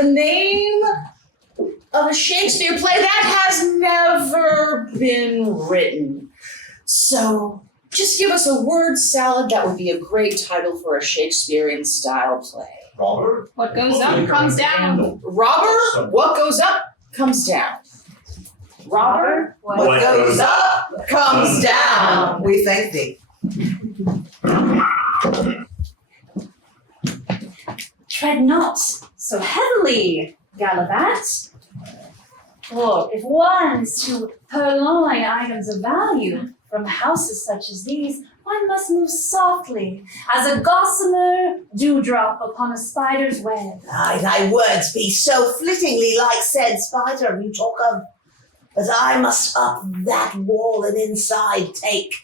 the name of a Shakespeare play that has never been written. So just give us a word salad. That would be a great title for a Shakespearean-style play. Robert? What goes up comes down. Robert, what goes up comes down. Robert, What goes up comes down. We thank thee. Tread not so heavily, Gallivant. For if one is to purloin items of value from houses such as these, one must move softly, as a gossamer dewdrop upon a spider's web. Aye, thy words be so flittingly like said spider you talk of. But I must up that wall and inside take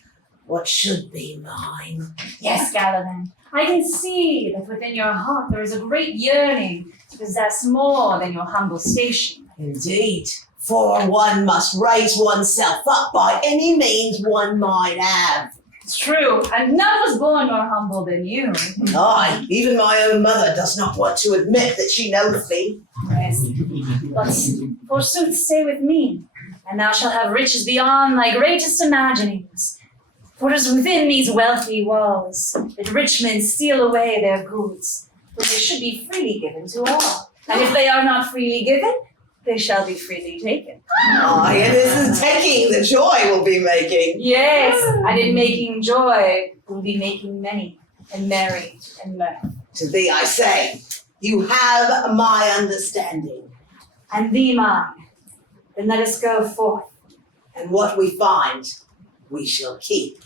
what should be mine. Yes, Gallivant, I can see that within your heart there is a great yearning to possess more than your humble station. Indeed, for one must raise oneself up by any means one might have. It's true, and none was born more humble than you. Aye, even my own mother does not want to admit that she knows me. Yes, but forsooth stay with me, and thou shalt have riches beyond thy greatest imaginings. For it is within these wealthy walls that rich men steal away their goods, when they should be freely given to all. And if they are not freely given, they shall be freely taken. Aye, it is the taking the joy will be making. Yes, and in making joy, we'll be making many, and merry, and mirth. To thee I say, you have my understanding. And thee mine. Then let us go forth. And what we find, we shall keep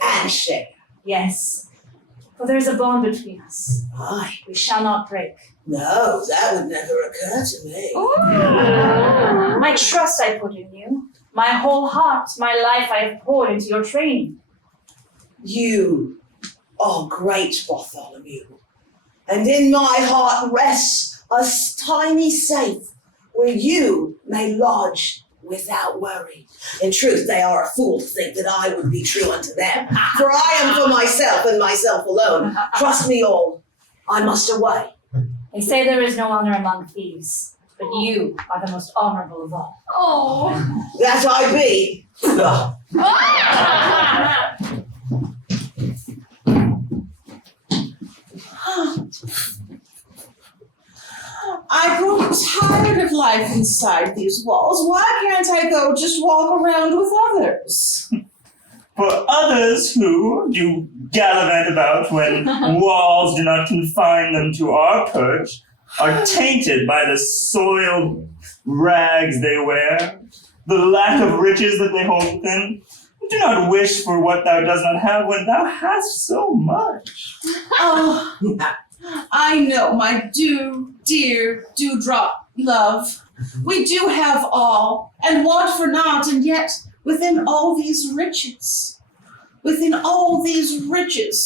and share. Yes, for there is a bond between us. Aye, We shall not break. no, that would never occur to me. My trust I put in you. My whole heart, my life I have poured into your training. You are great, Bartholomew, and in my heart rests a tiny safe where you may lodge without worry. In truth, they are a fool to think that I would be true unto them, for I am for myself and myself alone. Trust me all, I must away. They say there is no honor among thieves, but you are the most honorable of all. Oh. That I be. I grow tired of life inside these walls. Why can't I go just walk around with others? For others who do gallivant about when walls do not confine them to our perch, are tainted by the soiled rags they wear, the lack of riches that they hold within. Do not wish for what thou dost not have when thou hast so much. Oh, I know, my dear dewdrop love. We do have all, and want for naught, and yet within all these riches,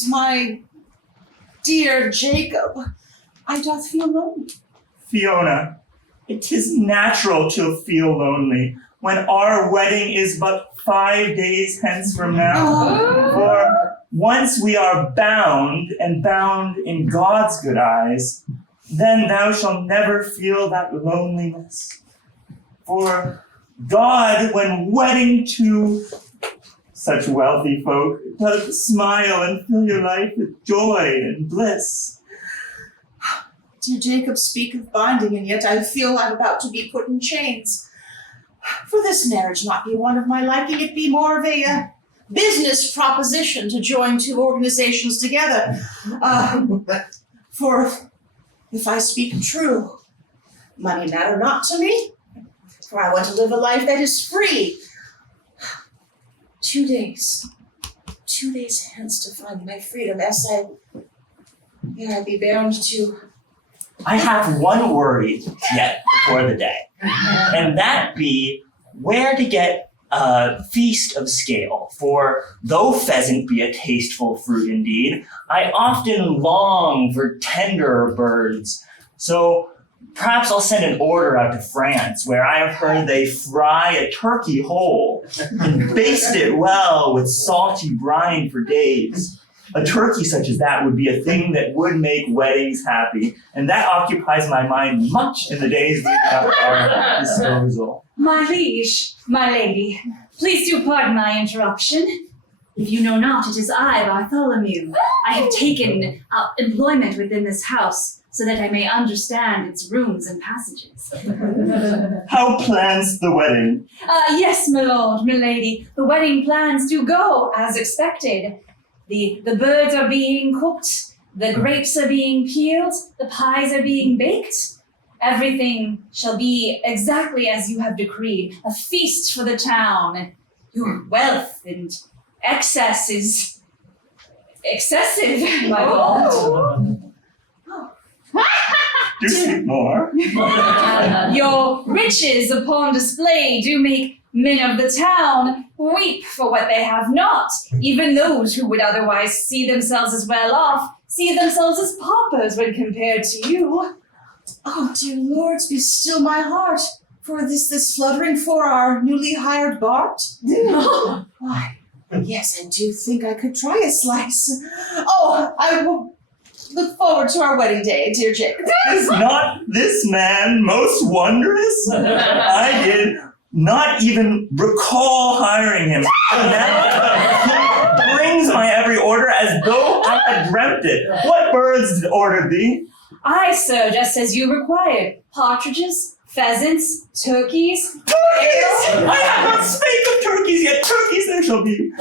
my dear Jacob, I doth feel lonely. Fiona, it is natural to feel lonely when our wedding is but 5 days hence from now. For once we are bound, and bound in God's good eyes, then thou shalt never feel that loneliness. For God, when wedding to such wealthy folk, doth smile and fill your life with joy and bliss. Dear Jacob, speak of binding, and yet I feel I'm about to be put in chains. For this marriage not be one of my liking, it be more of a business proposition to join two organizations together. For if I speak true, money matter not to me, for I want to live a life that is free. 2 days hence to find my freedom, else I be bound to. I have one worry yet before the day, and that be where to get a feast of scale. For though pheasant be a tasteful fruit indeed, I often long for tenderer birds. So perhaps I'll send an order out to France, where I have heard they fry a turkey whole and baste it well with salty brine for days. A turkey such as that would be a thing that would make weddings happy, and that occupies my mind much in the days we have at our disposal. My liege, my lady, please do pardon my interruption. If you know not, it is I, Bartholomew. I have taken employment within this house so that I may understand its rooms and passages. How plans the wedding? Yes, my lord, my lady, the wedding plans do go as expected. The birds are being cooked, the grapes are being peeled, the pies are being baked. Everything shall be exactly as you have decreed, a feast for the town. Your wealth and excess is excessive, my lord. Do speak more. Your riches upon display do make men of the town weep for what they have not. Even those who would otherwise see themselves as well off see themselves as paupers when compared to you. Oh, dear lords, be still my heart, for this fluttering for our newly hired Bart. Why, yes, I do think I could try a slice. Oh, I will look forward to our wedding day, dear Jacob. Is not this man most wondrous? I did not even recall hiring him. Now he brings my every order as though I had dreamt it. What birds ordered thee? I, sir, just as you required. Partridges, pheasants, turkeys. Turkeys! I have not spake of turkeys yet. Turkeys there shall be.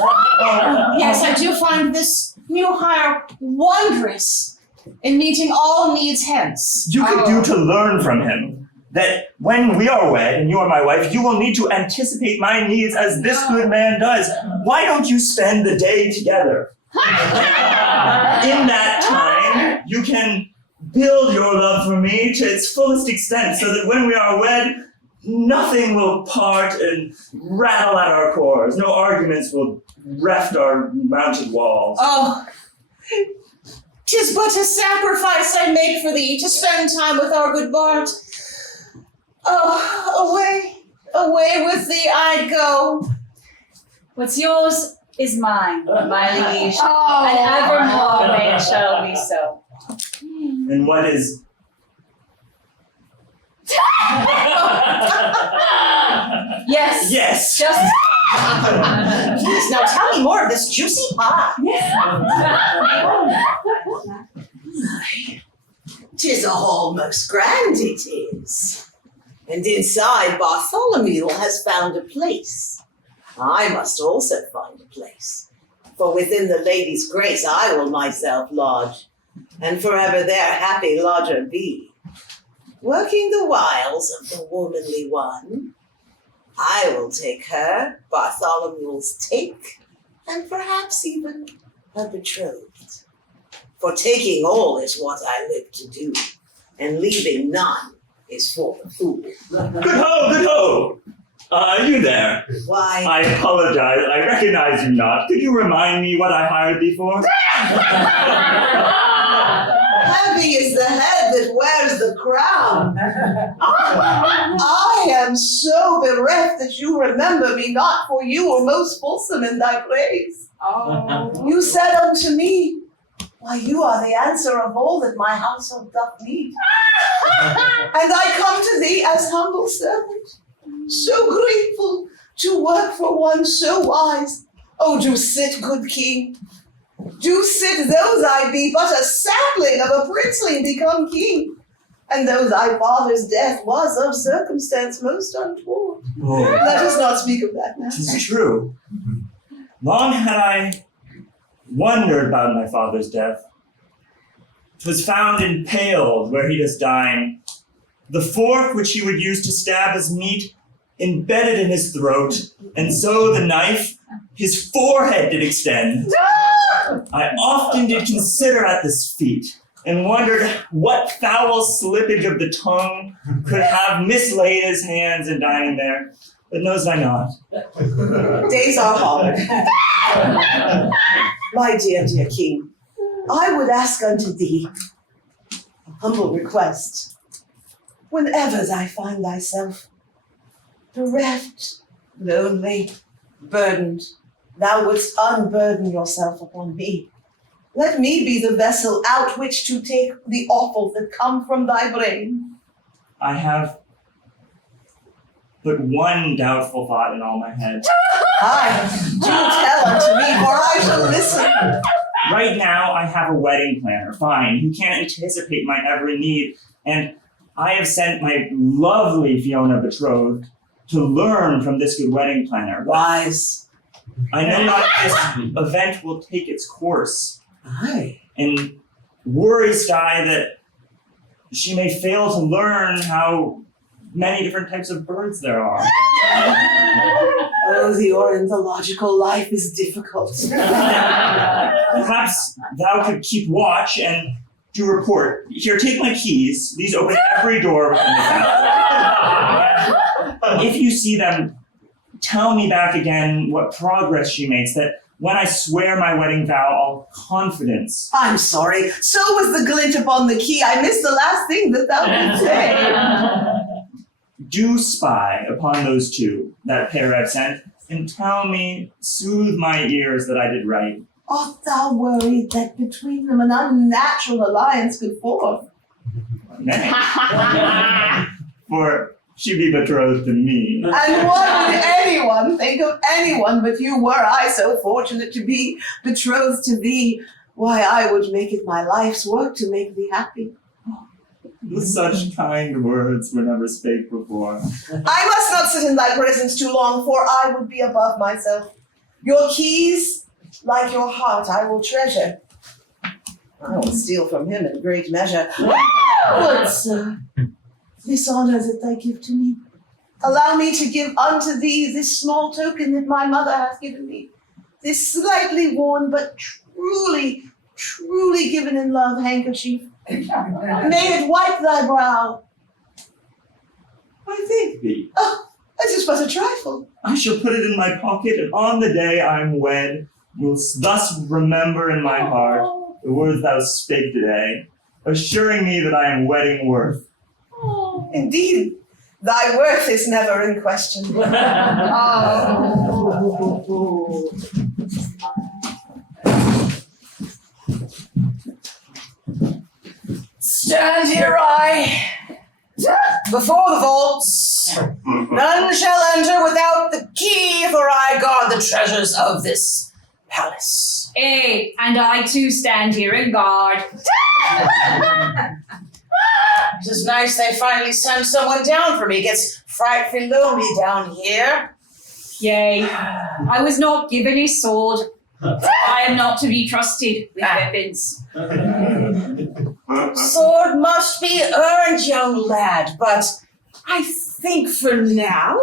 Yes, I do find this new hire wondrous in meeting all needs hence. You could do to learn from him that when we are wed and you are my wife, you will need to anticipate my needs as this good man does. Why don't you spend the day together? In that time, you can build your love for me to its fullest extent so that when we are wed, nothing will part and rattle at our cores. No arguments will reft our mounted walls. Oh, 'tis but a sacrifice I make for thee to spend time with our good Bart. Oh, away with thee I go. What's yours is mine, my liege, Oh. and evermore may it shall be so. And what is... Yes. Yes! Just Please, now tell me more of this juicy pie. "'Tis a hall most grand, it is. And inside Bartholomew has found a place. I must also find a place. For within the lady's grace I will myself lodge, and forever their happy lodger be. Working the wiles of the womanly one, I will take her, Bartholomew's take, and perhaps even her betrothed. For taking all is what I live to do, and leaving none is for the fool." Good ho, good ho! You there. Why, I apologize. I recognize you not. Could you remind me what I hired thee for? heavy is the head that wears the crown. I am so bereft that you remember me not, for you were most fulsome in thy praise. Oh. You said unto me, "Why, you are the answer of all that my household doth need. And I come to thee as humble servant, so grateful to work for one so wise. Oh, do sit, good king. Do sit, though I be but a sapling of a princeling become king. And though thy father's death was of circumstance most untoward." Oh, Let us not speak of that now. 'tis true. Long had I wondered about my father's death. 'Twas found impaled where he does dine. The fork which he would use to stab his meat embedded in his throat, and so the knife his forehead did extend. I often did consider at this feat, and wondered what foul slippage of the tongue could have mislaid his hands in dining there, but knows I not. Days are hard. My dear king, I would ask unto thee a humble request. Whenever thou find thyself bereft, lonely, burdened, thou wouldst unburden yourself upon me. Let me be the vessel out which to take the offal that come from thy brain. I have but one doubtful thought in all my head. Aye, do tell unto me, for I shall listen. Right now, I have a wedding planner, fine, who can't anticipate my every need, and I have sent my lovely Fiona betrothed to learn from this good wedding planner. Wise. I know not if this event will take its course, Aye. and worries die that she may fail to learn how many different types of birds there are. Oh, the ornithological life is difficult. Perhaps thou could keep watch and do report. Here, take my keys. These open every door within the house. If you see them, tell me back again what progress she makes, that when I swear my wedding vow, all confidence. I'm sorry. So was the glint upon the key. I missed the last thing that thou did say. Do spy upon those two, that pair I've sent, and tell me, soothe my ears that I did right. Art thou worried that between them an unnatural alliance could form? Nay. For she be betrothed to me. And what would anyone think of anyone but you, were I so fortunate to be betrothed to thee? Why, I would make it my life's work to make thee happy. Such kind words were never spake before. I must not sit in thy presence too long, for I would be above myself. Your keys, like your heart, I will treasure. I will steal from him in great measure. Good sir, this honor that thy give to me, allow me to give unto thee this small token that my mother hath given me, this slightly worn but truly, truly given in love handkerchief. May it wipe thy brow. I thank thee. This is but a trifle. I shall put it in my pocket, and on the day I am wed, will thus remember in my heart the words thou spake today, assuring me that I am wedding worth. Indeed, thy worth is never in question. Stand here I, before the vaults. None shall enter without the key, for I guard the treasures of this palace. Ay, and I too stand here and guard. It is nice they finally send someone down for me. It gets frightfully lonely down here. Yea, I was not given a sword. I am not to be trusted with weapons. Sword must be earned, young lad, but I think for now,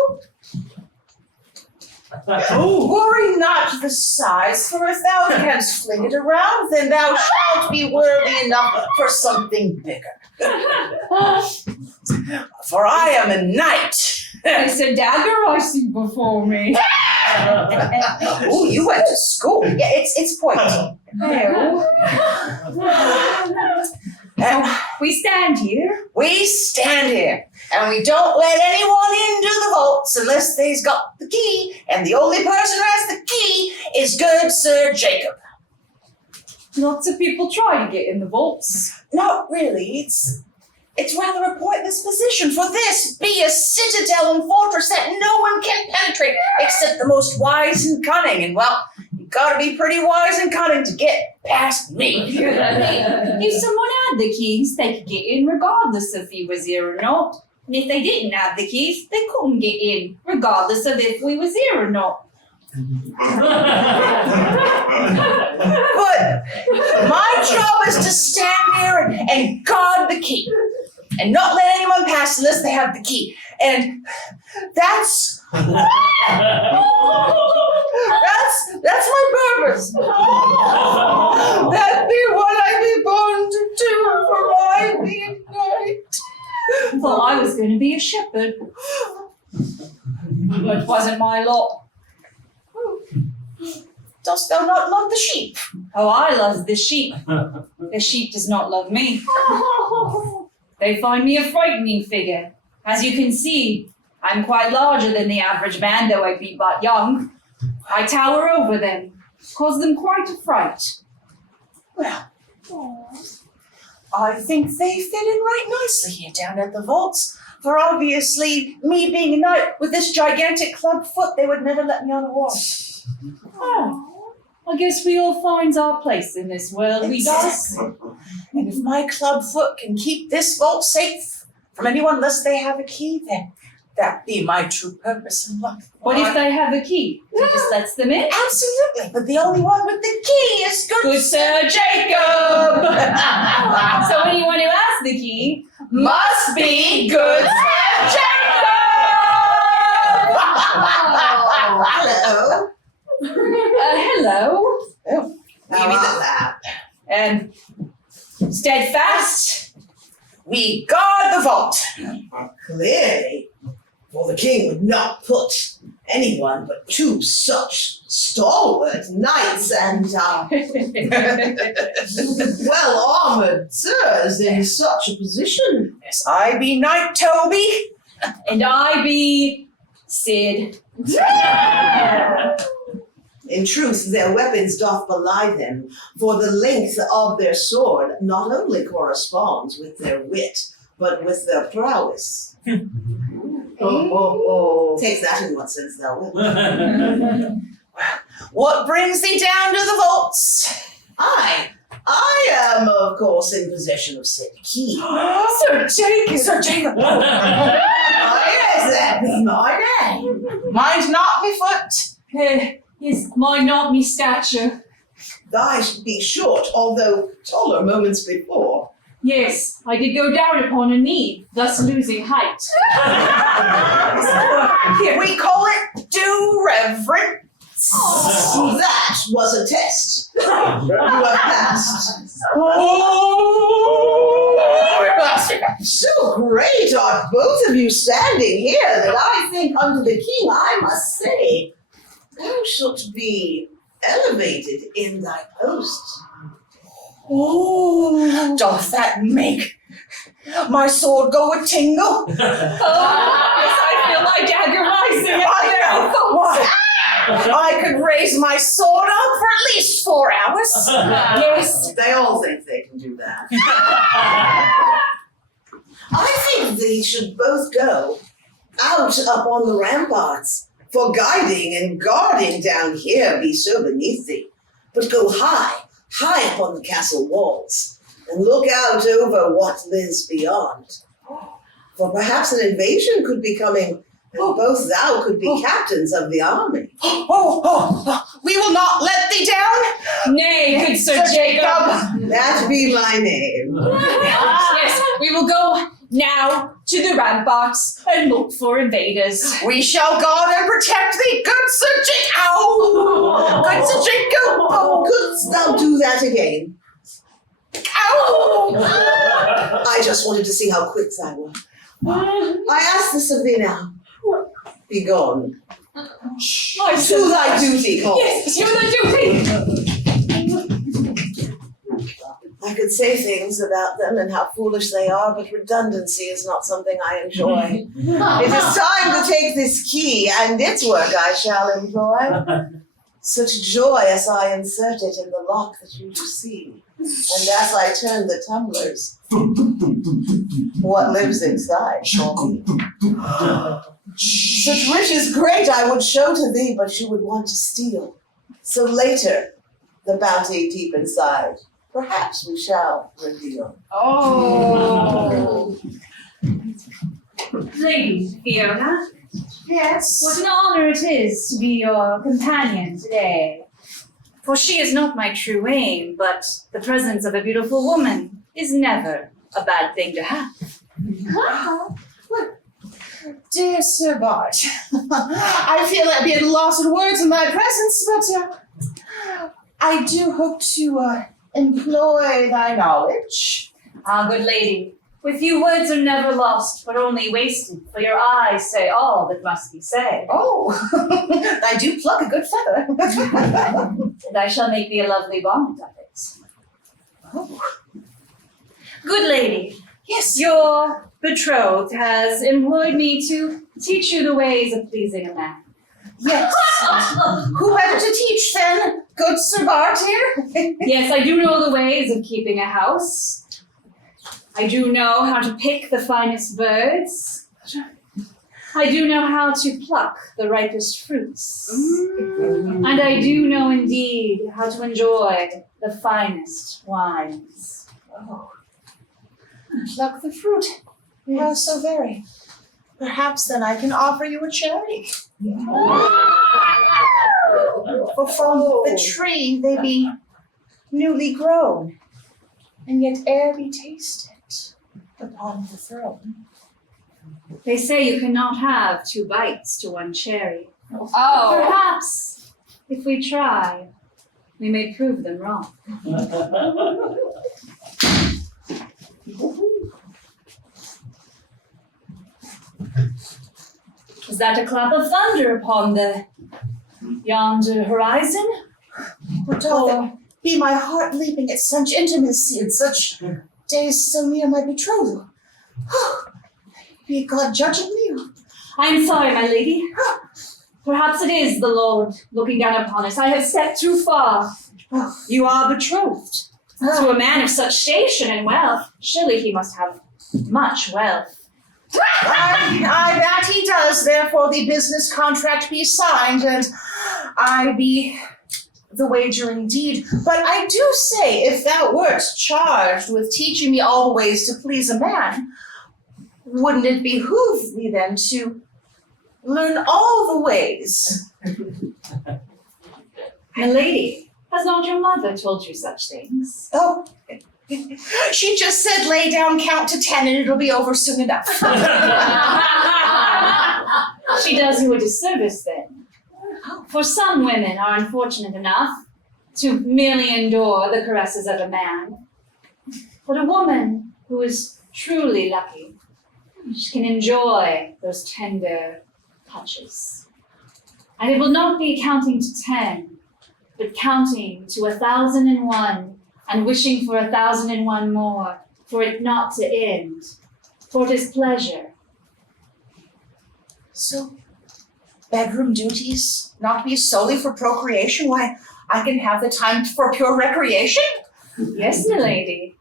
worry not the size, for if thou canst fling it around, then thou shalt be worthy enough for something bigger. For I am a knight. It's a dagger I see before me. Oh, you went to school. Yeah, it's pointy. We stand here. We stand here, and we don't let anyone into the vaults unless they've got the key, and the only person who has the key is good Sir Jacob. Lots of people try to get in the vaults. Not really, it's rather a pointless position, for this be a citadel and fortress that no one can penetrate except the most wise and cunning, and well, you gotta be pretty wise and cunning to get past me. If someone had the keys, they could get in regardless if he was here or not. And if they didn't have the keys, they couldn't get in, regardless of if we was here or not. But my job is to stand here and guard the key, and not let anyone pass unless they have the key. And that's my purpose. That be what I be born to do, for I be a knight. Thought I was going to be a shepherd, but it wasn't my lot. Dost thou not love the sheep? Oh, I love the sheep. The sheep does not love me. They find me a frightening figure. As you can see, I'm quite larger than the average man, though I be but young. I tower over them, cause them quite a fright. Well, I think they fit in right nicely here down at the vaults. For obviously, me being a knight with this gigantic club foot, they would never let me on a wall. Oh, I guess we all find our place in this world, we does. And if my club foot can keep this vault safe from anyone unless they have a key, then that be my true purpose in life. What if they have a key? It just lets them in? Absolutely, but the only one with the key is Good Sir Jacob! So anyone who has the key must be Good Sir Jacob! Hello. Hello. Maybe that. And steadfast. We guard the vault. Clearly, for the king would not put anyone but two such stalwart knights and well-armored sirs in such a position. Yes, I be Knight Toby. And I be Sid. In truth, their weapons doth belie them, for the length of their sword not only corresponds with their wit, but with their prowess. Take that in what sense thou wilt. What brings thee down to the vaults? I am, of course, in possession of said key. Sir Jacob. Sir Jacob. Oh, yes, that be my name. Mind not me foot. Is mine not me stature? Thy should be short, although taller moments before. Yes, I did go down upon a knee, thus losing height. We call it due reverence. That was a test. You have passed. So great are both of you standing here that I think unto the king I must say, thou shalt be elevated in thy post. Oh, doth that make my sword go a tingle? Oh, yes, I feel my dagger rising. I could raise my sword up for at least 4 hours. Yes. They all think they can do that. I think they should both go out upon the ramparts, for guiding and guarding down here be so beneath thee. But go high upon the castle walls, and look out over what lives beyond. For perhaps an invasion could be coming, and both thou could be captains of the army. We will not let thee down. Nay, good Sir Jacob. That be my name. Yes, we will go now to the ramparts and look for invaders. We shall guard and protect thee, good Sir Jacob. Ow! Good Sir Jacob. Oh, couldst thou do that again? Ow! I just wanted to see how quick thou were. I ask this of thee now. Be gone. To thy duty, Cole. Yes, to the duty. I could say things about them and how foolish they are, but redundancy is not something I enjoy. It is time to take this key, and its work I shall employ. Such joy as I insert it in the lock that you do see, and as I turn the tumblers, what lives inside for me. Such riches great I would show to thee, but you would want to steal. So later, the bounty deep inside, perhaps we shall reveal. Oh. Lady Fiona, Yes. what an honor it is to be your companion today. For she is not my true aim, but the presence of a beautiful woman is never a bad thing to have. Dear Sir Bart, I feel I'd be at a loss of words in thy presence, but I do hope to employ thy knowledge. Ah, good lady, with you words are never lost, but only wasted, for your eyes say all that must be said. Oh, I do pluck a good feather. And I shall make thee a lovely bonnet of it. Oh. Good lady, Yes. your betrothed has employed me to teach you the ways of pleasing a man. Yes. Who better to teach then? Good Sir Bart here? Yes, I do know the ways of keeping a house. I do know how to pick the finest birds. I do know how to pluck the ripest fruits. And I do know indeed how to enjoy the finest wines. Oh. Pluck the fruit. How so very? Perhaps then I can offer you a cherry. For from the tree they be newly grown, and yet ere be tasted upon the throne. They say you cannot have 2 bites to 1 cherry. Oh. Perhaps, if we try, we may prove them wrong. Is that a clap of thunder upon the yonder horizon? Would doth be my heart leaping at such intimacy and such days so near my betrothal? Be God judging me? I am sorry, my lady. Perhaps it is the Lord looking down upon us. I have stepped too far. You are betrothed to a man of such station and wealth. Surely he must have much wealth. Aye, that he does. Therefore the business contract be signed, and I be the wager indeed. But I do say, if thou wert charged with teaching me all the ways to please a man, wouldn't it behoove me then to learn all the ways? My lady, has not your mother told you such things? Oh, she just said lay down, count to 10, and it'll be over soon enough. She does you a disservice then. For some women are unfortunate enough to merely endure the caresses of a man. But a woman who is truly lucky, she can enjoy those tender touches. And it will not be counting to 10, but counting to 1,001 and wishing for 1,001 more, for it not to end, for it is pleasure. So, bedroom duties not be solely for procreation? Why, I can have the time for pure recreation? Yes, milady.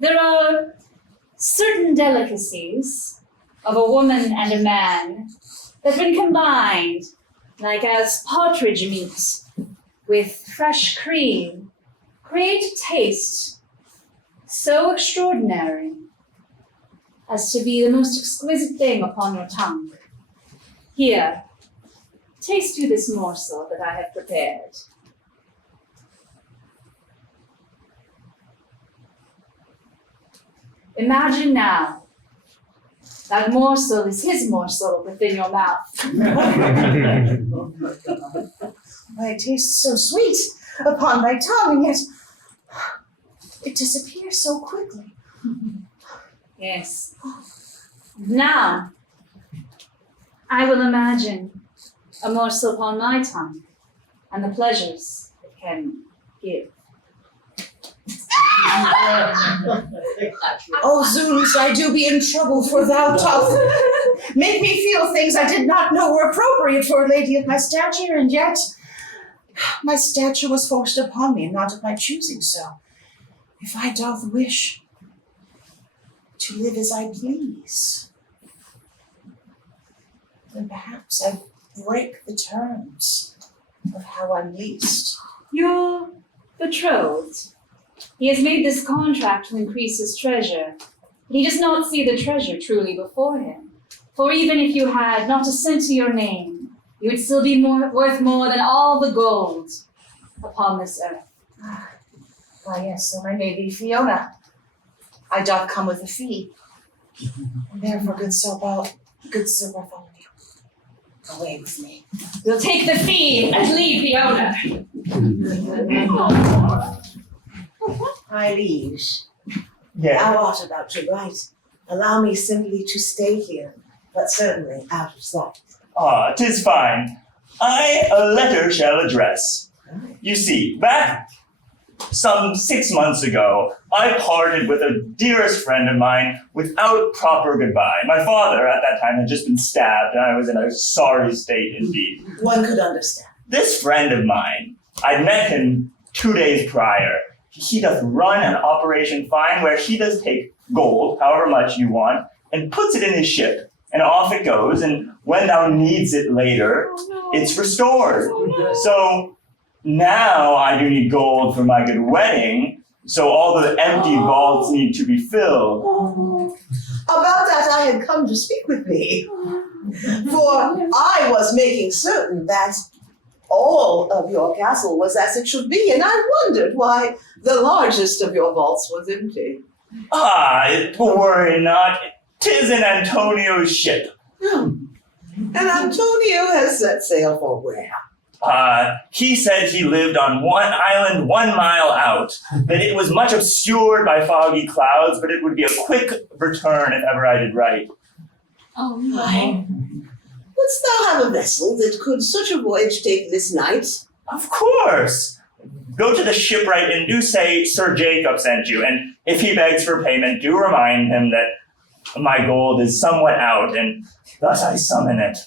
There are certain delicacies of a woman and a man that when combined, like as partridge meat with fresh cream, create a taste so extraordinary as to be the most exquisite thing upon your tongue. Here, taste you this morsel that I have prepared. Imagine now, that morsel is his morsel within your mouth. Why, it tastes so sweet upon thy tongue, and yet it disappears so quickly. Yes. Now, I will imagine a morsel upon my tongue and the pleasures it can give. Oh, Zoons, I do be in trouble, for thou doth make me feel things I did not know were appropriate for a lady of my stature, and yet my stature was forced upon me, and not of my choosing so. If I doth wish to live as I please, then perhaps I break the terms of how I'm leased. You're betrothed. He has made this contract to increase his treasure. He does not see the treasure truly before him. For even if you had not a cent to your name, you would still be worth more than all the gold upon this earth. Why, yes, so my lady Fiona, I doth come with a fee. And therefore, good Sir Bartholomew, away with me. We'll take the fee and leave the owner. My liege, Yeah. thou art about to write. Allow me simply to stay here, but certainly out of sight. Ah, 'tis fine. I a letter shall address. You see, back some 6 months ago, I parted with a dearest friend of mine without proper goodbye. My father at that time had just been stabbed, and I was in a sorry state indeed. One could understand. This friend of mine, I'd met him 2 days prior. He doth run an operation fine where he does take gold, however much you want, and puts it in his ship, and off it goes, and when thou needs it later, it's restored. So now I do need gold for my good wedding, so all the empty vaults need to be filled. About that I had come to speak with thee, for I was making certain that all of your castle was as it should be, and I wondered why the largest of your vaults was empty. Worry not, 'tis in Antonio's ship. And Antonio has set sail for where? He said he lived on one island 1 mile out, that it was much obscured by foggy clouds, but it would be a quick return if ever I did right. Oh no. Wouldst thou have a vessel that could such a voyage take this night? Of course! Go to the shipwright and do say Sir Jacob sent you, and if he begs for payment, do remind him that my gold is somewhat out, and thus I summon it.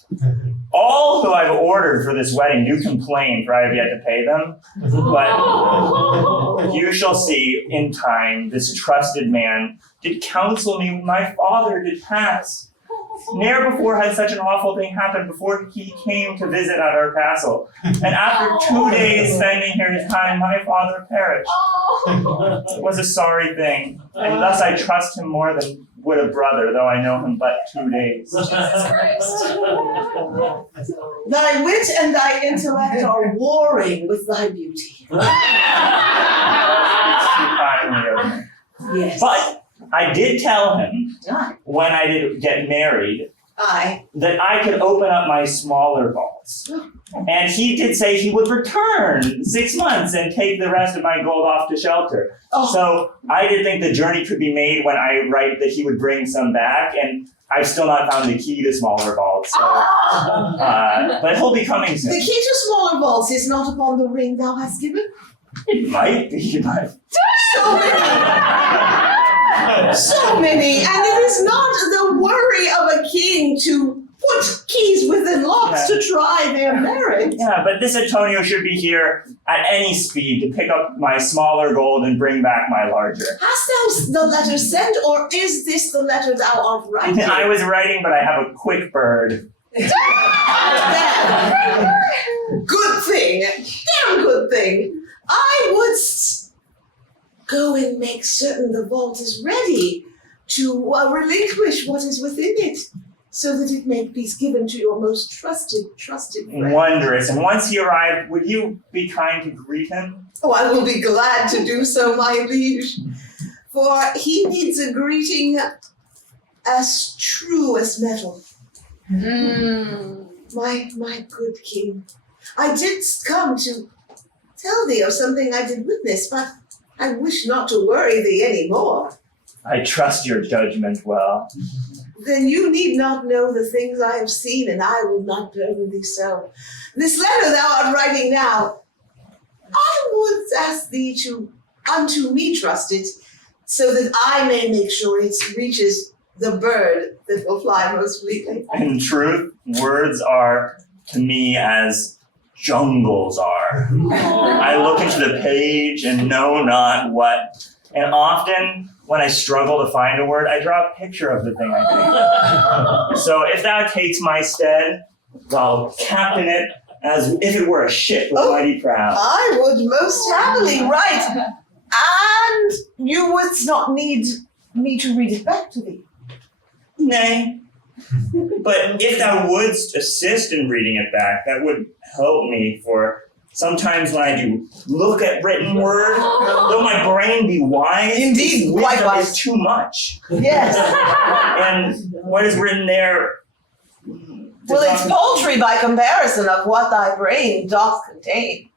All who I've ordered for this wedding do complain, for I have yet to pay them. But you shall see in time this trusted man did counsel me when my father did pass. Ne'er before had such an awful thing happened before he came to visit at our castle. And after 2 days spending here his time, my father perished. It was a sorry thing, and thus I trust him more than would a brother, though I know him but 2 days. Thy wit and thy intellect are warring with thy beauty. Yes. But I did tell him, when I did get married, Aye. that I could open up my smaller vaults. And he did say he would return 6 months and take the rest of my gold off to shelter. Oh. So I did think the journey could be made when I write that he would bring some back, and I've still not found the key to smaller vaults. So, but he'll be coming The soon. key to smaller vaults is not upon the ring thou hast given. It might be, but So many. So many, and it is not the worry of a king to put keys within locks to try their merit. yeah, but this Antonio should be here at any speed to pick up my smaller gold and bring back my larger. Hast thou the letter sent, or is this the letter thou art writing? I was writing, but I have a quick bird. Damn. Good thing. Damn good thing. I would go and make certain the vault is ready to relinquish what is within it, so that it may be given to your most trusted friend. Wondrous. And once he arrived, would you be kind to greet him? Oh, I will be glad to do so, my liege, for he needs a greeting as true as metal. My good king, I did come to tell thee of something I did witness, but I wish not to worry thee any more. I trust your judgment well. Then you need not know the things I have seen, and I will not burden thee so. This letter thou art writing now, I would ask thee to unto me trust it, so that I may make sure it reaches the bird that will fly most fleetly. In truth, words are to me as jungles are. I look into the page and know not what. And often, when I struggle to find a word, I draw a picture of the thing I think. So if thou takes my stead, I'll captain it as if it were a ship with mighty prow. I would most happily write, and you would not need me to read it back to thee. Nay. But if thou wouldst assist in reading it back, that would help me, for sometimes when I do look at written word, though my brain be wise, Indeed, wisdom quite wise. is too much. Yes. And what is written there? Well, it's paltry by comparison of what thy brain doth contain.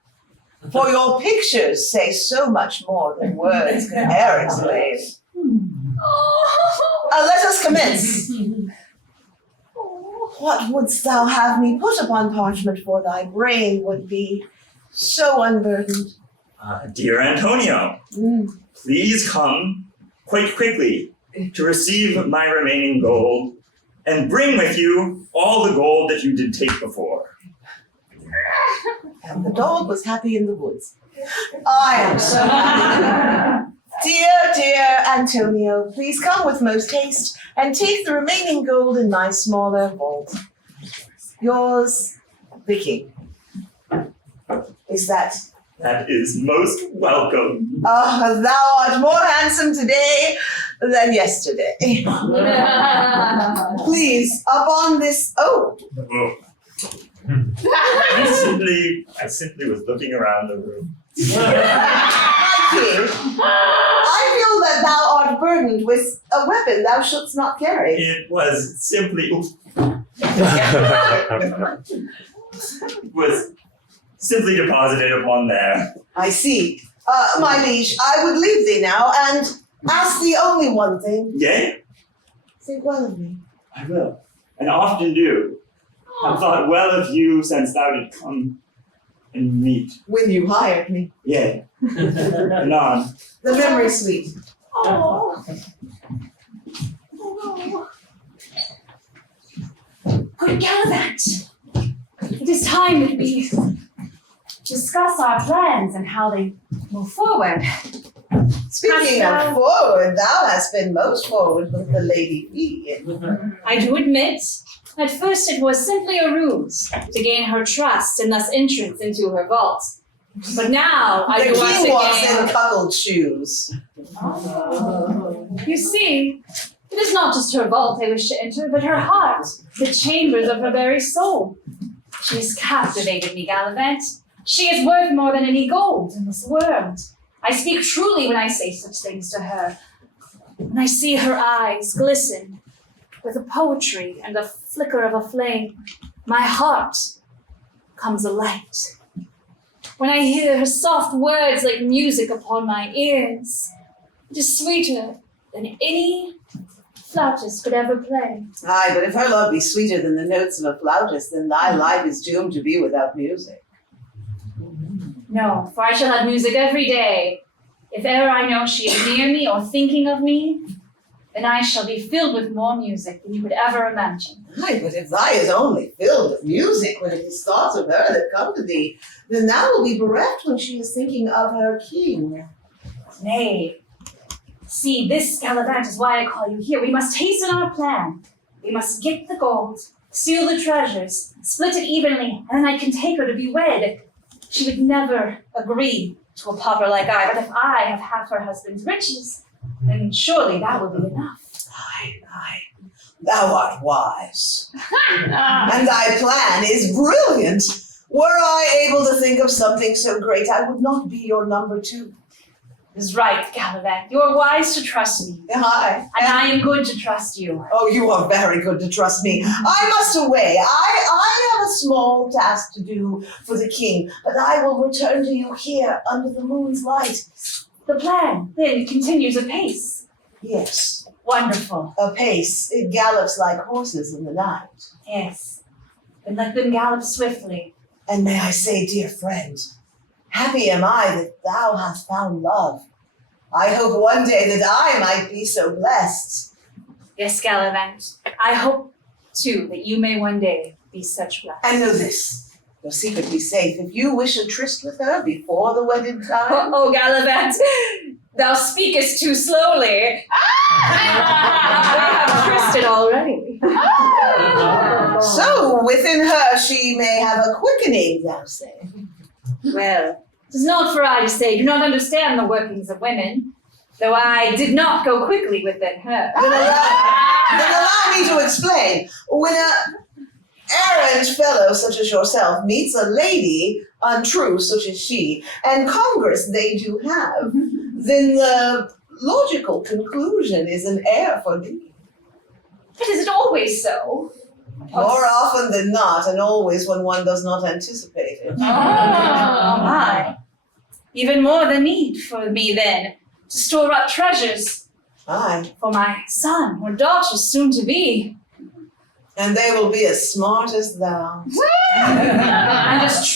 For your pictures say so much more than words can e'er explain. Let us commence. What wouldst thou have me put upon parchment, for thy brain would be so unburdened? Dear Antonio, please come quite quickly to receive my remaining gold and bring with you all the gold that you did take before. And the dog was happy in the woods. I am so happy. Dear Antonio, please come with most haste and take the remaining gold in my smaller vault. Yours, Vicky. Is that? That is most welcome. Ah, thou art more handsome today than yesterday. Please, up on this. Oh. Oh. I simply was looking around the room. My king, I feel that thou art burdened with a weapon thou shouldst not carry. It was simply deposited upon there. I see. My liege, I would leave thee now and ask thee only one thing. Yea, Think well of me. I will, and often do. I've thought well of you since thou did come and meet. When you hired me. Yea, anon. The memory's sweet. Oh. Oh. Good Gallivant, it is time that we discuss our plans and how they move forward. Speaking of forward, thou hast been most forward with the Lady Fee. I do admit, at first it was simply a ruse to gain her trust and thus entrance into her vault. But now I The do want king to walks gain... in cuckold shoes. You see, it is not just her vault I wish to enter, but her heart, the chambers of her very soul. She has captivated me, Gallivant. She is worth more than any gold in this world. I speak truly when I say such things to her. When I see her eyes glisten with a poetry and a flicker of a flame, my heart comes alight. When I hear her soft words like music upon my ears, it is sweeter than any flautist could ever play. Aye, but if her love be sweeter than the notes of a flautist, then thy life is doomed to be without music. No, for I shall have music every day. If ever I know she is near me or thinking of me, then I shall be filled with more music than you could ever imagine. Aye, but if thy is only filled with music when it is thoughts of her that come to thee, then thou will be bereft when she is thinking of her king. Nay, see, this, Gallivant, is why I call you here. We must hasten our plan. We must get the gold, steal the treasures, split it evenly, and then I can take her to be wed. She would never agree to a pauper like I, but if I have half her husband's riches, then surely that will be enough. Aye, thou art wise. And thy plan is brilliant. Were I able to think of something so great, I would not be your number two. It is right, Gallivant. You are wise to trust me, Aye. and I am good to trust you. Oh, you are very good to trust me. I must away. I have a small task to do for the king, but I will return to you here under the moon's light. The plan then continues apace. Yes, Wonderful. apace. It gallops like horses in the night. Yes. Then let them gallop swiftly. And may I say, dear friend, happy am I that thou hast found love. I hope one day that I might be so blessed. Yes, Gallivant. I hope, too, that you may one day be such blessed. And know this, your secret be safe. If you wish a tryst with her before the wedded time, Oh, Gallivant, thou speakest too slowly. I have trusted already. so within her she may have a quickening, thou say. Well, it is not for I to say, do not understand the workings of women, though I did not go quickly within her. Then allow me to explain. When a errant fellow such as yourself meets a lady untrue such as she, and congress they do have, then the logical conclusion is an heir for thee. But is it always so? More often than not, and always when one does not anticipate it. Oh my. Even more the need for me then to store up treasures Aye. for my son or daughter soon to be. And they will be as smart as thou. And as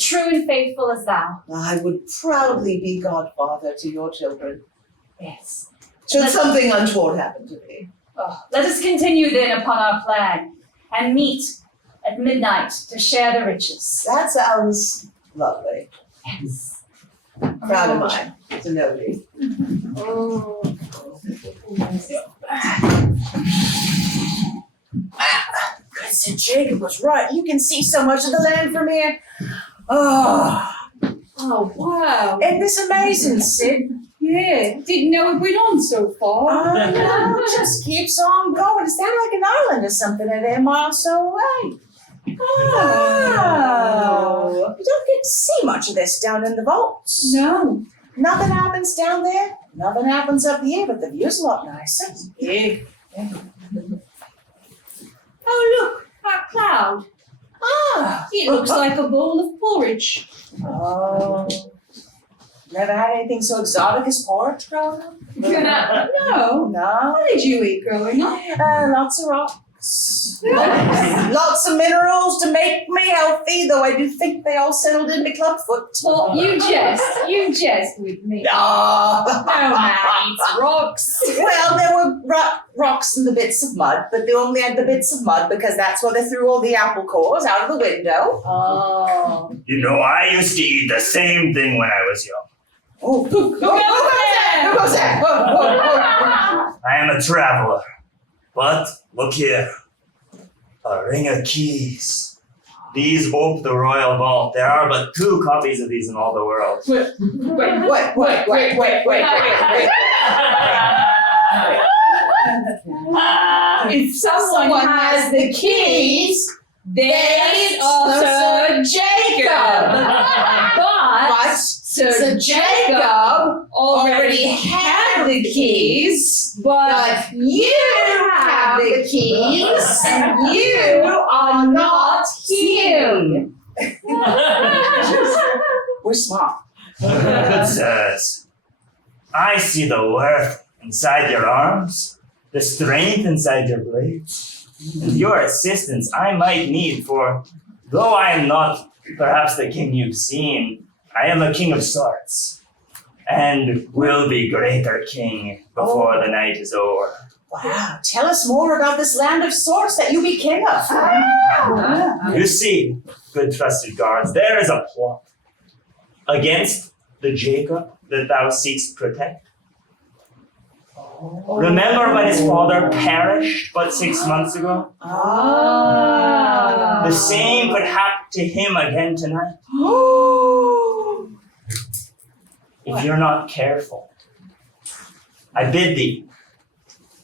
true and faithful as thou. I would proudly be godfather to your children. Yes. Should something untoward happen to me. Let us continue then upon our plan and meet at midnight to share the riches. That sounds lovely. Yes. Proud of mine to know thee. Oh. Good Sir Jacob was right. You can see so much of the land from here. Oh, wow. isn't this amazing, Sid? Yeah, didn't know it went on so far. I know, it just keeps on going. It's down like an island or something, and they're miles so away. Oh, you don't get to see much of this down in the vaults. No. Nothing happens down there. Nothing happens up here, but the view's a lot nicer. Yeah. Oh, look, that cloud. Ah, It looks like a bowl of porridge. oh. Never had anything so exotic as porridge growing up? No. No. What did you eat growing up? Lots of rocks. Lots of minerals to make me healthy, though I do think they all settled in my clubfoot. Well, you jest with me. No. No man eats rocks. Well, there were rocks and the bits of mud, but they only had the bits of mud because that's where they threw all the apple cores out of the window. Oh. You know, I used to eat the same thing when I was young. Oh, who goes there? I am a traveler. But look here. A ring of keys. These open the royal vault. There are but 2 copies of these in all the world. Wait. If someone has the keys, there's also Jacob. But Sir Jacob already had the keys, but you have the keys, and you are not him. We're smart. Good sirs, I see the worth inside your arms, the strength inside your blades, and your assistance I might need, for though I am not perhaps the king you've seen, I am a king of sorts, and will be greater king before the night is over. Wow, tell us more about this land of sorts that you be king of. You see, good trusted guards, there is a plot against the Jacob that thou seekst protect. Remember when his father perished but 6 months ago? Ah. The same could happen to him again tonight. If you're not careful, I bid thee,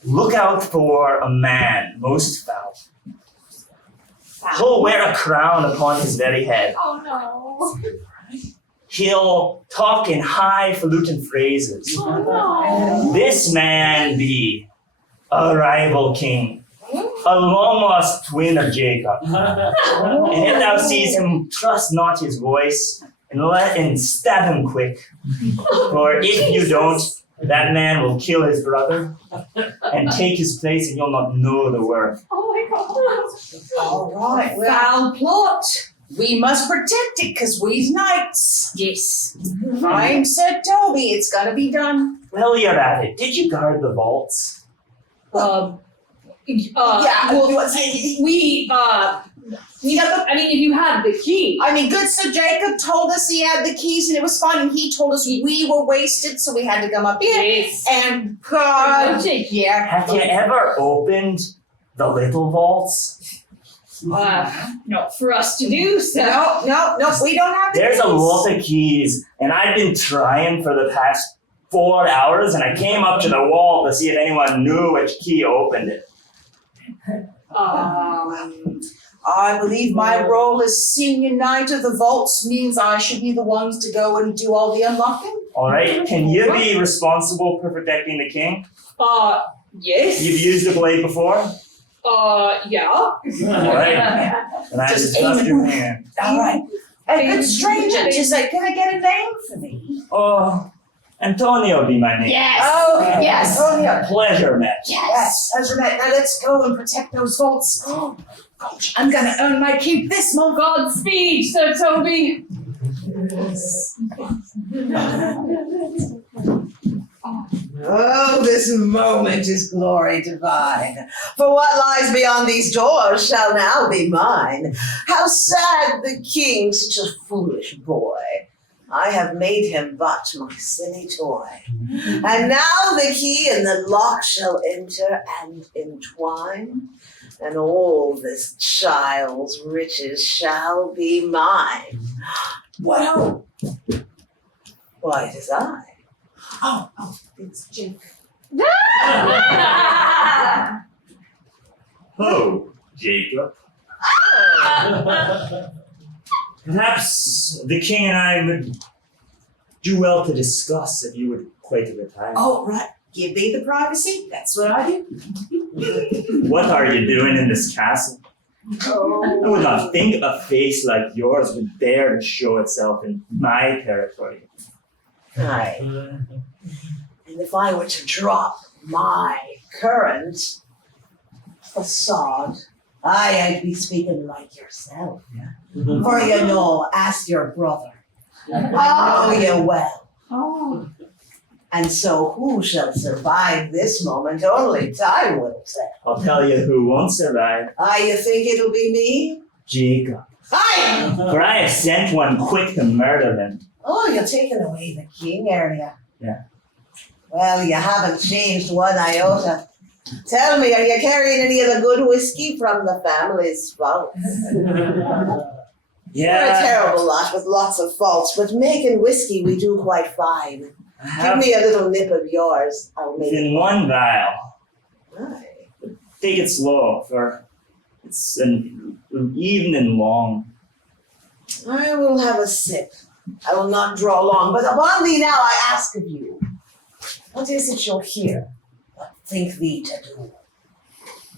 look out for a man most foul. He'll wear a crown upon his very head. Oh no. He'll talk in highfalutin phrases. Oh no. This man be a rival king, a long-lost twin of Jacob. And if thou sees him, trust not his voice, and stab him quick. For if you don't, that man will kill his brother and take his place, and you'll not know the worth. Oh my god. All right, well, Foul plot. we must protect it because we's knights. Yes. I'm Sir Toby, it's gotta be done. Well, you're at it. Did you guard the vaults? Yeah, well, what's we got the, I mean, if you have the key. I mean, good Sir Jacob told us he had the keys and it was fine, and he told us we were wasted, so we had to come up here. Yes. And God, yeah. Have you ever opened the little vaults? Not for us to do so. No, we don't have the There's keys. a lot of keys, and I've been trying for the past 4 hours, and I came up to the wall to see if anyone knew which key opened it. I believe my role as senior knight of the vaults means I should be the ones to go and do all the unlocking. All right, can you be responsible for protecting the king? Yes. You've used a blade before? Yeah. All right, and I Just just trust aim your hand. All right. A good stranger, just like, can I get a name for thee? Oh, Antonio be my name. Yes. Oh, yes. Antonio. Pleasure met. Yes, that's right. Now let's go and protect those vaults. Oh, gosh, I'm gonna earn my keep this month. Godspeed, Sir Toby. Oh, this moment is glory divine. For what lies beyond these doors shall now be mine. How sad the king, such a foolish boy. I have made him but my silly toy. And now the key and the lock shall enter and entwine, and all this child's riches shall be mine. What? Why, it is I. Oh, it's Jake. Oh, Jacob. Perhaps the king and I would do well to discuss if you would quite a retire. Oh, right. Give thee the privacy. That's what I do. What are you doing in this castle? Oh. I would not think a face like yours would dare to show itself in my territory. Aye. And if I were to drop my current facade, I'd be speaking like yourself. Yeah. For you know, ask your brother. I know you well. Oh. And so who shall survive this moment? Only time will tell. I'll tell you who won't survive. You think it'll be me? Jacob. Aye! For I have sent one quick to murder him. Oh, you're taking away the king, are you? Yeah. Well, you haven't changed one iota. Tell me, are you carrying any of the good whiskey from the family's spouse? We're a terrible lot with lots of faults, but making whiskey we do quite fine. I Give have me a little nip of yours, I'll make in it. one vial. Aye. Take it slow, for it's an evening long. I will have a sip. I will not draw long, but upon thee now I ask of you, what is it you're here? What think thee to do?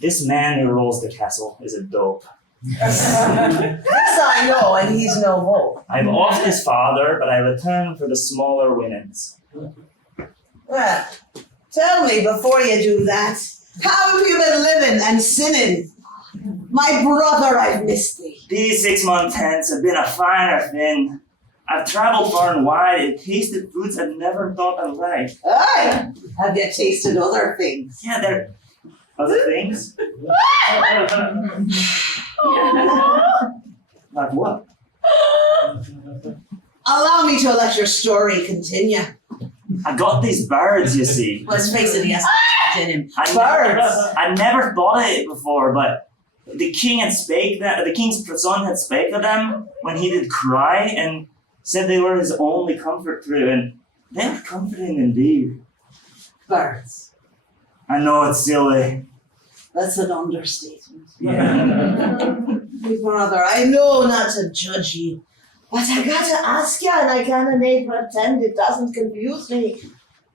This man who rules the castle is a dope. Yes, I know, and he's no hope. I'm off his father, but I return for the smaller winnings. Well, tell me before you do that, how have you been living and sinning? My brother, I've missed thee. These 6 months hence have been a finer thing. I've traveled far and wide and tasted foods I've never thought I'd like. Aye, have you tasted other things? Yeah, there are other things. Like what? Allow me to let your story continue. I got these birds, you see. Let's face it, he has in him. Birds. I never thought of it before, but the king had spake that the king's son had spake of them when he did cry and said they were his only comfort through, and they were comforting indeed. Birds. I know it's silly. That's an understatement. Yeah. My brother, I know not to judge you, but I gotta ask you, and I can't pretend it doesn't confuse me.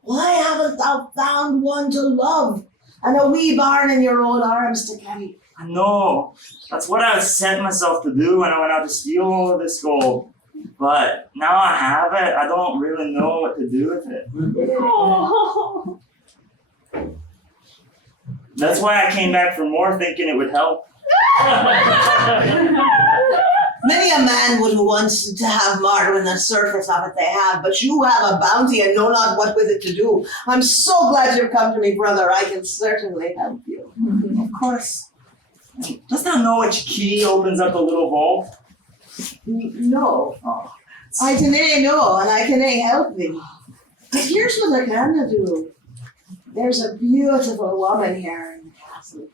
Why haven't thou found one to love and a wee barn in your own arms to carry? I know. That's what I was setting myself to do when I went out to steal all of this gold. But now I have it, I don't really know what to do with it. Oh. That's why I came back for more, thinking it would help. Many a man would want to have more than the surface of it they have, but you have a bounty and know not what with it to do. I'm so glad you've come to me, brother. I can certainly help you. Of course. Does not know which key opens up a little vault? No. Oh, I can know, and I can help thee. But here's what I can do. There's a beautiful woman here in the castle.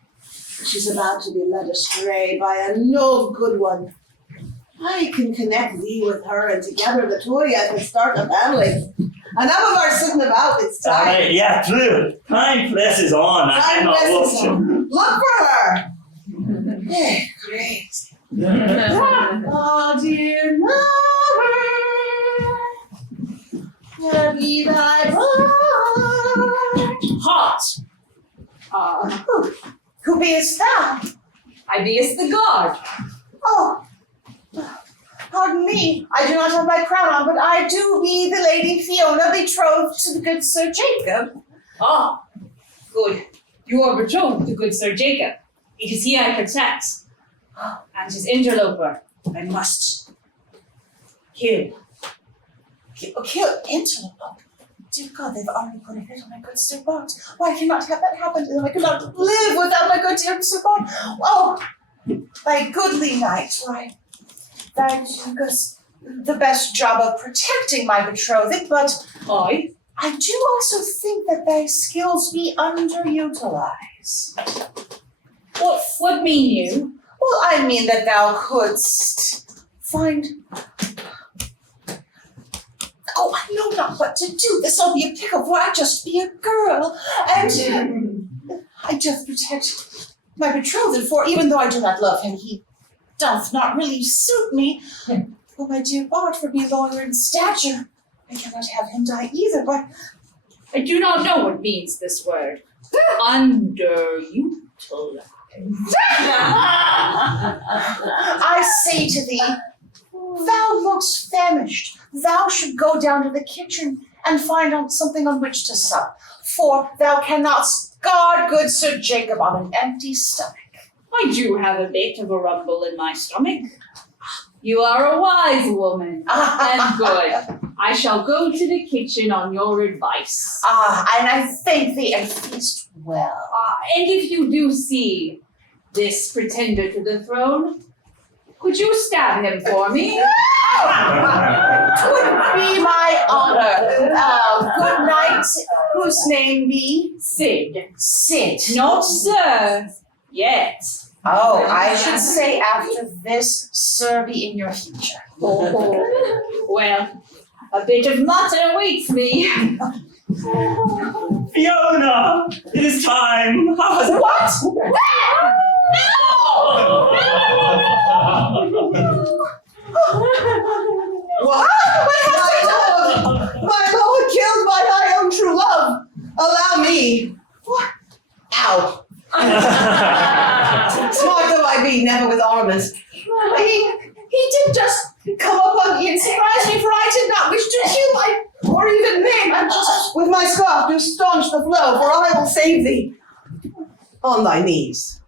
She's about to be led astray by a no good one. I can connect thee with her, and together the two of you can start a family. Enough of our sitting about, it's time. Yeah, true. Time presses on. I Time cannot presses look. on. Look for her. Hey, great. Oh, dear lover, where be thy heart? Hot. Who beest thou? I be as the guard. Oh, Pardon me, I do not have my crown on, but I do be the Lady Fiona, betrothed to the good Sir Jacob. Ah, good. You are betrothed to good Sir Jacob. It is he I protect. And his interloper I must kill. Kill interloper. Dear God, they've already put a hit on my good Sir Bond. Why I cannot have that happen to them? I cannot live without my good dear Sir Bond. Oh, my goodly knight, why, thou doest the best job of protecting my betrothed, but I? I do also think that thy skills be underutilized. What mean you? Well, I mean that thou couldst find... Oh, I know not what to do. This'll be a pickle, for I just be a girl, and I just protect my betrothed, for even though I do not love him, he doth not really suit me. Oh, my dear Bard, for me lower in stature, I cannot have him die either, but I do not know what means this word. Underutilized. I say to thee, thou lookst famished. Thou should go down to the kitchen and find out something on which to sup, for thou cannot guard good Sir Jacob on an empty stomach. I do have a bit of a rumble in my stomach. You are a wise woman, and good. I shall go to the kitchen on your advice. And I thank thee and feast well. And if you do see this pretender to the throne, could you stab him for me? Twould be my honor. Good night, whose name be? Sid. Sid. Not sir. Yet. Oh, I should say after this, sir, be in your future. Oh, well, a bit of mutton awaits me. Fiona, it is time. What? What? What have I done? My lord killed by thy own true love. Allow me. What? Ow. Smart though I be, never with armament. He did just come up on me and surprise me, for I did not wish to kill or even maim. I just... With my scarf do staunch the flow, for I will save thee. On thy knees.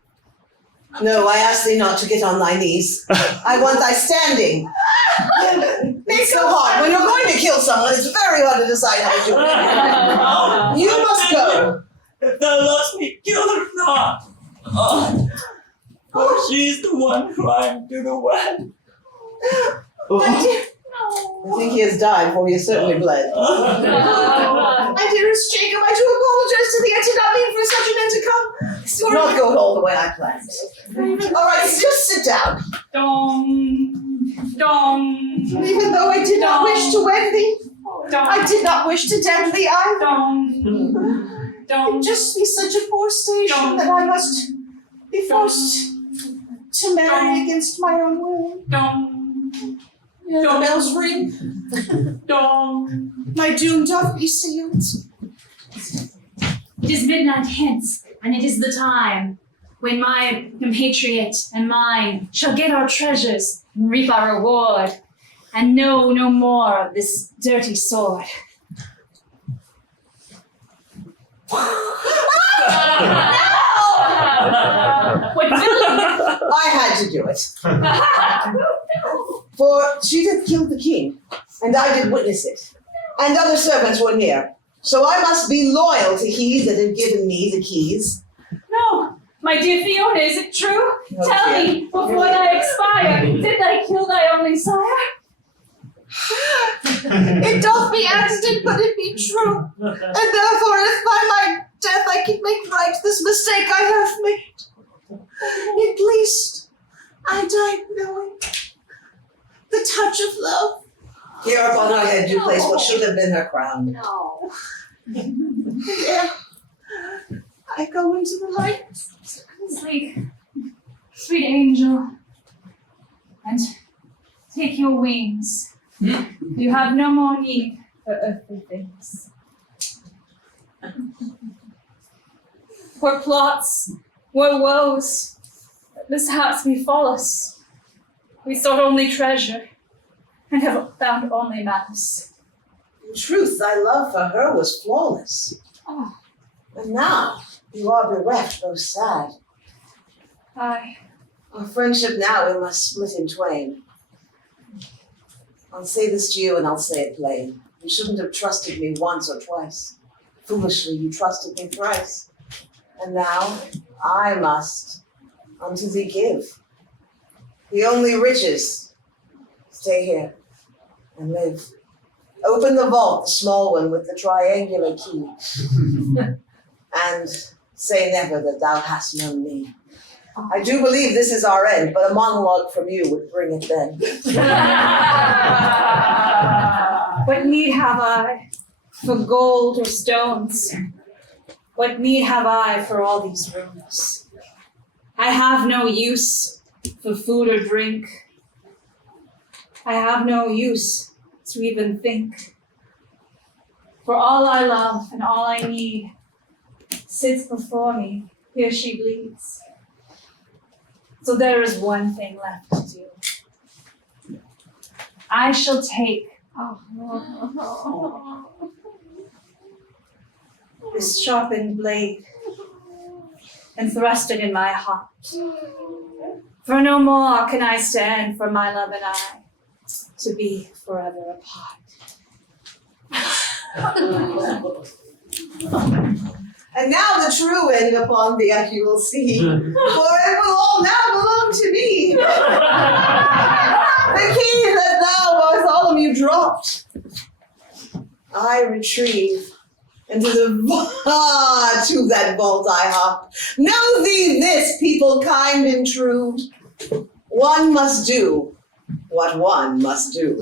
No, I ask thee not to get on thy knees. I want thy standing. It's so hard. When you're going to kill someone, it's very hard to decide how to do it. You must go. If thou lovest me, kill her not. For she is the one who I am to the wed. I think he has died, for he has certainly bled. My dearest Jacob, I do apologize to thee. I did not mean for such an end to come. Did not go all the way I planned. All right, just sit down. Dong. Even though I did not wish to wed thee, I did not wish to tempt thee either. It just be such a poor station that I must be forced to marry against my own will. The bells ring. My doom doth be sealed. It is midnight hence, and it is the time when my compatriot and mine shall get our treasures and reap our reward, and know no more of this dirty sword. What villain! I had to do it. For she did kill the king, and I did witness it. And other servants were near. So I must be loyal to he that had given me the keys. No, my dear Fiona, is it true? Oh, Tell dear. me, before I expire, did I kill thy only sire? It doth be accident, but it be true. And therefore, if by my death I can make right this mistake I have made, at least I died knowing the touch of love. Here upon her head do place what should have been her crown. No. And there I go into the light. Sleep, sweet angel, and take your wings. You have no more need for earthly things. Were plots, were woes, that mishaps befall us. We sought only treasure, and have found only malice. In truth, thy love for her was flawless. Oh. But now you are bereft, most sad. Aye. Our friendship now we must split in twain. I'll say this to you and I'll say it plain. You shouldn't have trusted me once or twice. Foolishly you trusted me thrice. And now I must unto thee give. The only riches, stay here and live. Open the vault, the small one with the triangular key. And say never that thou hast known me. I do believe this is our end, but a monologue from you would bring it then. What need have I for gold or stones? What need have I for all these rooms? I have no use for food or drink. I have no use to even think. For all I love and all I need sits before me, here she bleeds. So there is one thing left to do. I shall take this sharpened blade and thrust it in my heart. For no more can I stand for my love and I to be forever apart. And now the true end upon thee you will see, for it will all now belong to me. The key that thou, Bartholomew, dropped, I retrieve, and to that vault I hop. Know thee this, people kind and true, one must do what one must do.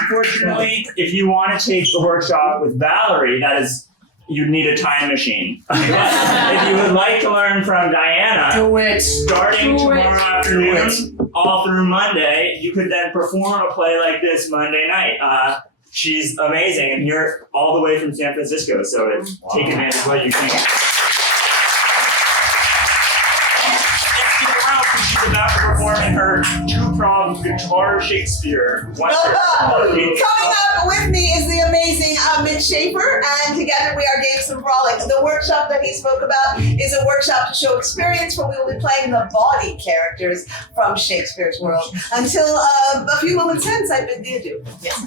Unfortunately, if you want to take the workshop with Valerie, you'd need a time machine. But if you would like to learn from Diana, Do it. starting tomorrow afternoon, all through Monday, you could then perform a play like this Monday night. She's amazing, and you're all the way from San Francisco, so take advantage of what you can. She's about to perform in her two-pronged guitar Shakespeare. Coming up with me is the amazing Mitch Schaefer, and together we are Games of Frolic. The workshop that he spoke about is a workshop to show experience where we will be playing the body characters from Shakespeare's world. Until a few moments hence, I bid thee adieu. Yes.